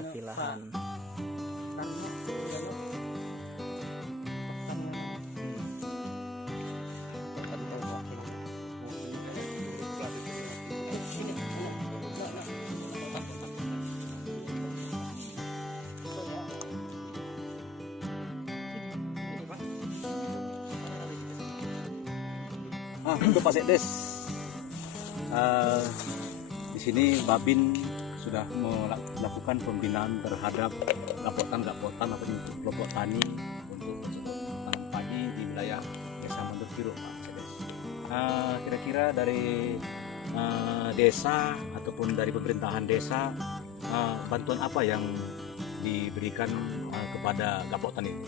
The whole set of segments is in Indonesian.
mendekati lahan. Untuk Pak Sekdes, di sini Babin sudah melakukan pembinaan terhadap gapotan atau kelompok tani untuk tanam padi di wilayah Desa Mandor Kiru, Pak Sekdes. Kira-kira dari desa ataupun dari pemerintahan desa, bantuan apa yang diberikan kepada gapotan itu?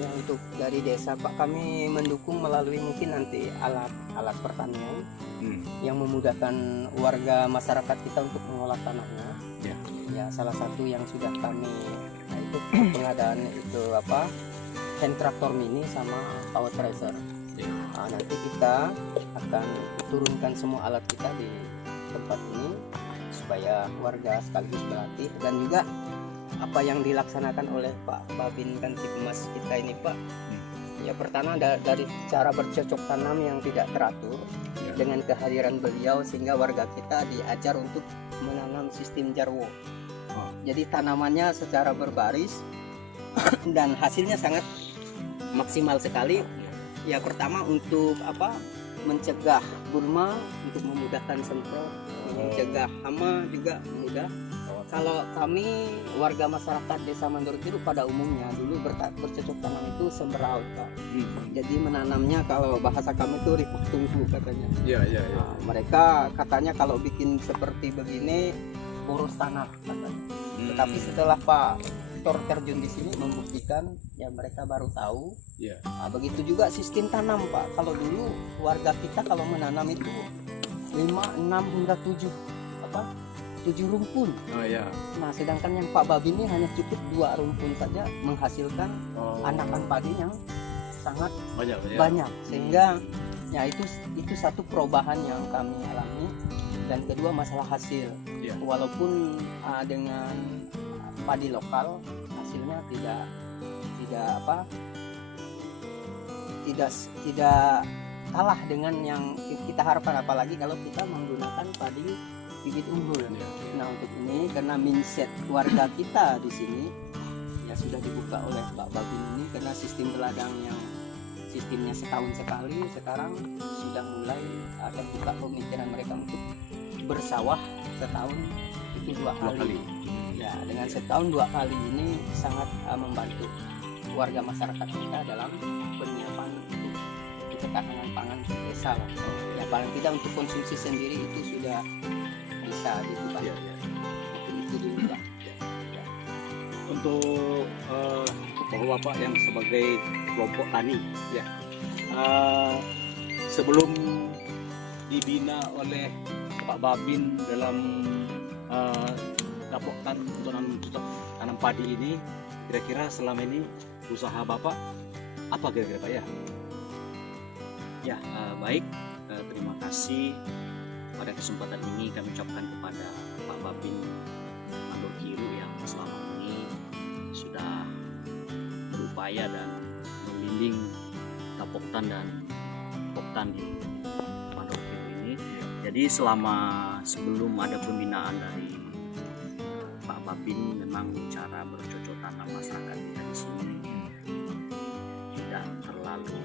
Ya, untuk dari desa Pak, kami mendukung melalui mungkin nanti alat pertanian yang memudahkan warga masyarakat kita untuk mengolah tanahnya. Ya, salah satu yang sudah kami itu pengadaan itu hand tractor mini sama power tracer. Nanti kita akan turunkan semua alat kita di tempat ini supaya warga sekaligus berlatih, dan juga apa yang dilaksanakan oleh Pak Babin Kantipmas kita ini, Pak. Ya, pertama dari cara bercocok tanam yang tidak teratur dengan kehadiran beliau, sehingga warga kita diajar untuk menanam sistem jarwo. Jadi tanamannya secara berbaris dan hasilnya sangat maksimal sekali. Ya, pertama untuk mencegah gulma, untuk memudahkan semprot, mencegah hama juga mudah. Kalau kami warga masyarakat Desa Mandor Kiru pada umumnya dulu bercocok tanam itu semberaut, Pak. Jadi menanamnya kalau bahasa kami itu ripak tungku katanya. Nah, mereka katanya kalau bikin seperti begini boros tanah katanya. Tetapi setelah Pak Tor terjun di sini membuktikan, ya mereka baru tahu. Nah, begitu juga sistem tanam, Pak. Kalau dulu warga kita kalau menanam itu 5, 6 hingga 7 rumpun. Nah, sedangkan yang Pak Babin ini hanya cukup 2 rumpun saja menghasilkan anakan padi yang sangat banyak. Sehingga ya itu satu perubahan yang kami alami. Dan kedua, masalah hasil. Walaupun dengan padi lokal hasilnya tidak kalah dengan yang kita harapkan, apalagi kalau kita menggunakan padi bibit unggul. Nah, untuk ini karena mindset warga kita di sini ya sudah dibuka oleh Pak Babin ini, karena sistem beladang yang sistemnya setahun sekali, sekarang sudah mulai terbuka pemikiran mereka untuk bersawah setahun itu 2 kali. Ya, dengan setahun 2 kali ini sangat membantu warga masyarakat kita dalam penyiapan untuk ketahanan pangan desa lah. Ya, paling tidak untuk konsumsi sendiri itu sudah bisa gitu, Pak. Itu dulu, Pak. Untuk Bapak yang sebagai kelompok tani, sebelum dibina oleh Pak Babin dalam gapotan untuk tanam padi ini, kira-kira selama ini usaha Bapak apa kira-kira, Pak ya? Baik, terima kasih. Pada kesempatan ini kami ucapkan kepada Pak Babin Mandor Kiru yang selama ini sudah berupaya dan membimbing gapotan dan poktan di Mandor Kiru ini. Jadi sebelum ada pembinaan dari Pak Babin, memang cara bercocok tanam masyarakat kita di sini tidak terlalu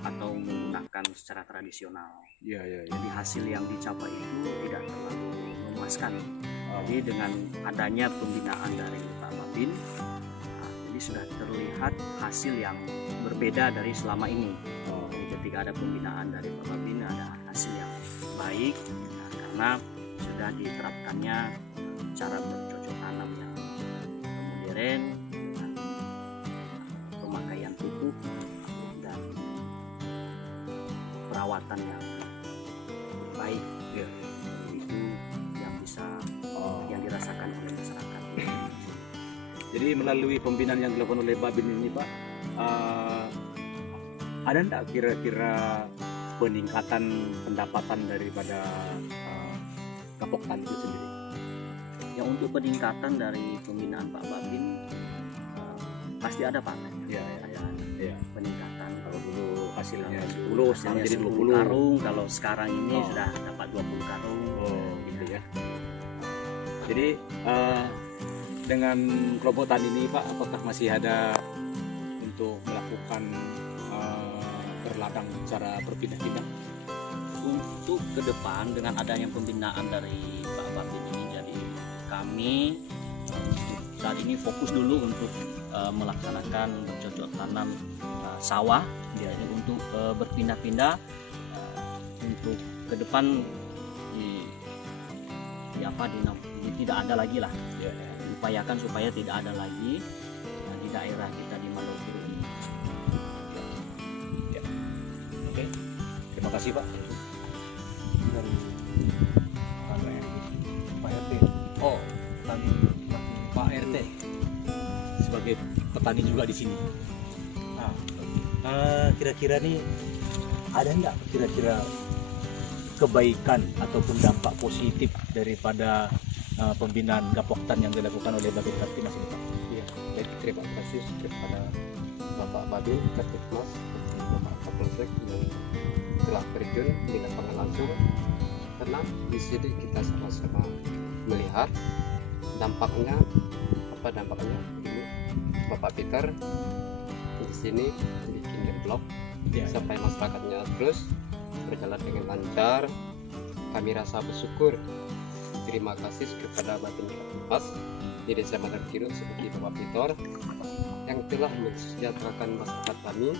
atau menggunakan secara tradisional. Jadi hasil yang dicapai itu tidak terlalu memuaskan. Jadi dengan adanya pembinaan dari Pak Babin, jadi sudah terlihat hasil yang berbeda dari selama ini. Jadi ketika ada pembinaan dari Pak Babin, ada hasil yang baik karena sudah diterapkannya cara bercocok tanam yang modern dengan pemakaian pupuk dan perawatan yang baik. Itu yang bisa yang dirasakan oleh masyarakat. Jadi melalui pembinaan yang dilakukan oleh Babin ini, Pak, ada enggak kira-kira peningkatan pendapatan daripada kapok tani itu sendiri? yang untuk peningkatan dari pembinaan Pak Babin pasti ada Pak. Iya, Ada iya. peningkatan. Kalau dulu hasilnya Kalau 10 sekarang jadi 10 20 karung, kalau sekarang ini Oh. sudah dapat 20 karung. Oh, gitu ya. Jadi dengan kelompok tani ini Pak, apakah masih ada untuk melakukan berladang secara berpindah-pindah? Untuk ke depan dengan adanya pembinaan dari Pak Babin ini, jadi kami untuk saat ini fokus dulu untuk melaksanakan bercocok tanam sawah. Jadi untuk berpindah-pindah untuk ke depan tidak ada lagi lah. Ya, Upayakan supaya tidak ada lagi di daerah kita di Mandorkiru ini. Oke. Terima kasih Pak. Dari Pak RT. Oh, tadi Pak RT sebagai petani juga di sini. Nah, kira-kira nih ada nggak kira-kira kebaikan ataupun dampak positif daripada pembinaan gapoktan yang dilakukan oleh Babin Kaptimas ini Pak? Ya, jadi terima kasih kepada Bapak Babin Kaptimas, Bapak Kapolsek yang telah terjun di lapangan langsung, karena di sini kita sama-sama melihat dampaknya. Apa dampaknya? Ini Bapak Peter di sini bikin develop sampai masyarakatnya terus berjalan dengan lancar. Kami rasa bersyukur. Terima kasih kepada Babin Kaptimas di Desa Mandorkiru seperti Bapak Peter yang telah mensejahterakan masyarakat kami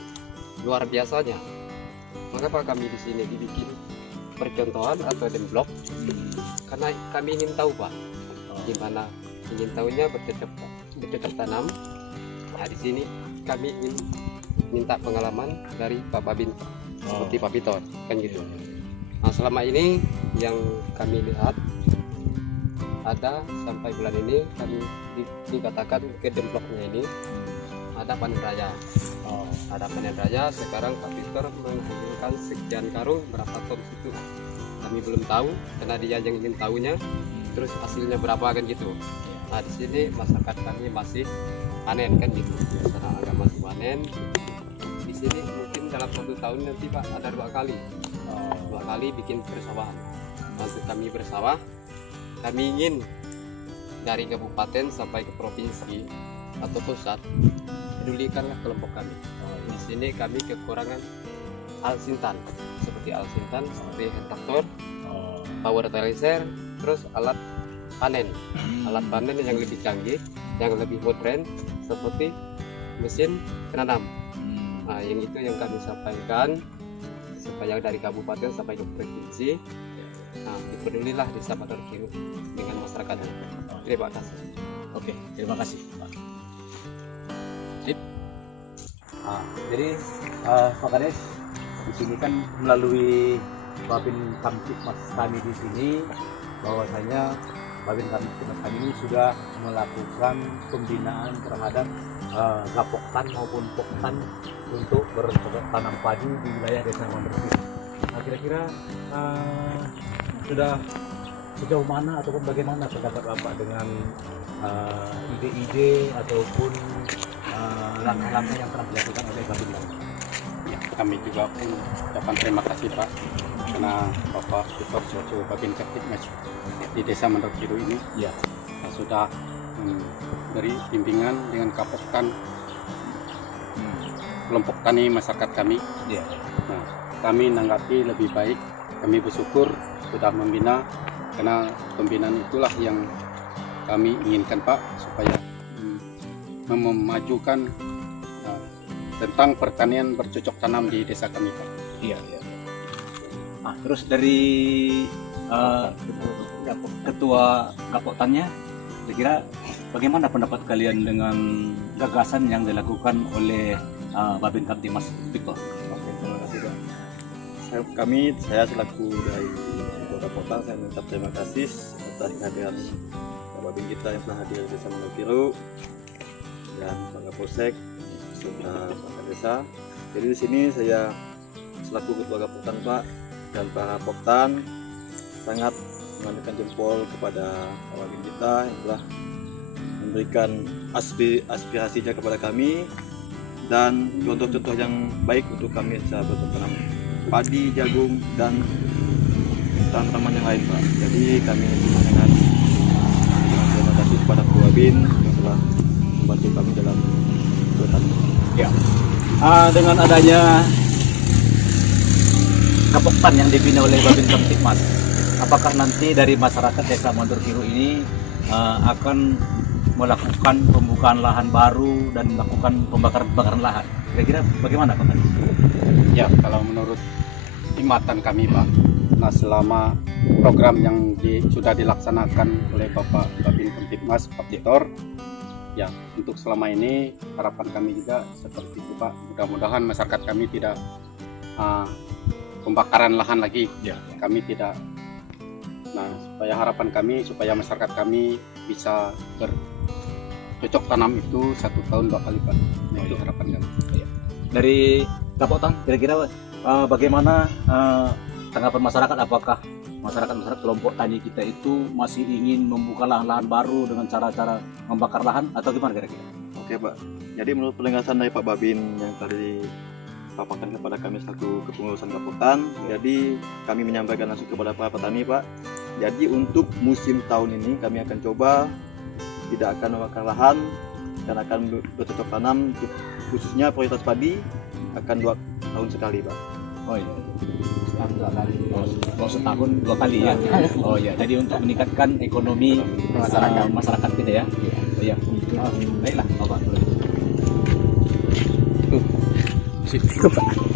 luar biasanya. Mengapa kami di sini dibikin percontohan atau demblok? Karena kami ingin tahu Pak, gimana ingin tahunya bercocok tanam. Nah di sini kami ingin minta pengalaman dari Pak Babin seperti Pak Peter kan gitu. Nah selama ini yang kami lihat ada sampai bulan ini kami dikatakan ke dembloknya ini ada panen raya. Ada panen raya. Sekarang Pak Peter menghasilkan sekian karung, berapa ton itu kami belum tahu karena dia yang ingin tahunya. Terus hasilnya berapa kan gitu. Nah di sini masyarakat kami masih panen kan gitu. Karena agak masih panen. Di sini mungkin dalam 1 tahun nanti Pak ada 2 kali. 2 kali bikin persawahan. Maksud kami bersawah, kami ingin dari kabupaten sampai ke provinsi atau pusat pedulikanlah kelompok kami. Di sini kami kekurangan alsintan seperti hand traktor, power tiller, terus alat panen yang lebih canggih, yang lebih modern seperti mesin penanam. Nah, yang itu yang kami sampaikan supaya dari kabupaten sampai ke provinsi. Nah, dipedulilah Desa Mandorkiru dengan masyarakatnya. Terima kasih. Oke, terima kasih Pak. Sip. Jadi Pak Kades di sini kan melalui Babin Kamtibmas kami di sini bahwasanya Babin Kamtibmas kami ini sudah melakukan pembinaan terhadap gapoktan maupun poktan untuk bercocok tanam padi di wilayah Desa Mandorkiru. Nah, kira-kira sudah sejauh mana ataupun bagaimana pendapat Bapak dengan ide-ide ataupun langkah-langkah yang telah dilakukan oleh Babin? Ya, kami juga ucapkan terima kasih Pak karena Bapak Peter selaku Babin Kaptimas di Desa Mandorkiru ini Ya. Sudah memberi bimbingan dengan kapoktan kelompok tani masyarakat kami. Ya. Nah, kami menanggapi lebih baik, kami bersyukur sudah membina karena pembinaan itulah yang kami inginkan Pak supaya memajukan tentang pertanian bercocok tanam di desa kami Pak. Iya. Nah, terus dari ketua gapoktannya, kira-kira bagaimana pendapat kalian dengan gagasan yang dilakukan oleh Babin Kaptimas Victor? Oke, terima kasih Pak. Saya selaku dari Ketua Gapoktan, saya mengucap terima kasih atas kehadiran Pak Babin kita yang telah hadir di Desa Mandorkiru dan Pak Kapolsek serta Pak Desa. Jadi di sini saya selaku Ketua Gapoktan Pak dan Pak Gapoktan sangat mengandalkan jempol kepada Pak Babin kita yang telah memberikan aspirasinya kepada kami dan contoh-contoh yang baik untuk kami bisa bertanam padi, jagung, dan tanaman yang lain, Pak. Jadi kami sangat terima kasih kepada Pak Babin yang telah membantu kami dalam bertani. Ya. Dengan adanya Kapoktan yang dibina oleh Babin Kamtibmas, apakah nanti dari masyarakat Desa Mandor Kiru ini akan melakukan pembukaan lahan baru dan melakukan pembakaran lahan? Kira-kira bagaimana Pak? Ya, kalau menurut hikmatan kami Pak, nah selama program yang sudah dilaksanakan oleh Bapak Babin Kamtibmas Pak Titor, ya untuk selama ini harapan kami juga seperti itu Pak, mudah-mudahan masyarakat kami tidak pembakaran lahan lagi, Ya. kami tidak. Nah, supaya harapan kami supaya masyarakat kami bisa bercocok tanam itu 1 tahun 2 kali Pak. Nah, itu harapan kami. Dari Kapoktan, kira-kira bagaimana tanggapan masyarakat? Apakah masyarakat kelompok tani kita itu masih ingin membuka lahan-lahan baru dengan cara-cara membakar lahan atau gimana kira-kira? Oke, Pak. Jadi menurut penegasan dari Pak Babin yang tadi paparkan kepada kami selaku kepengurusan Kapoktan, jadi kami menyampaikan langsung kepada para petani, Pak. Jadi untuk musim tahun ini kami akan coba tidak akan membakar lahan dan akan bercocok tanam, khususnya prioritas padi akan 2 tahun sekali, Pak. Oh iya. Setahun 2 kali ya. Oh iya. Jadi untuk meningkatkan ekonomi masyarakat kita ya. Oh iya. Baiklah, Bapak. Cukup Pak.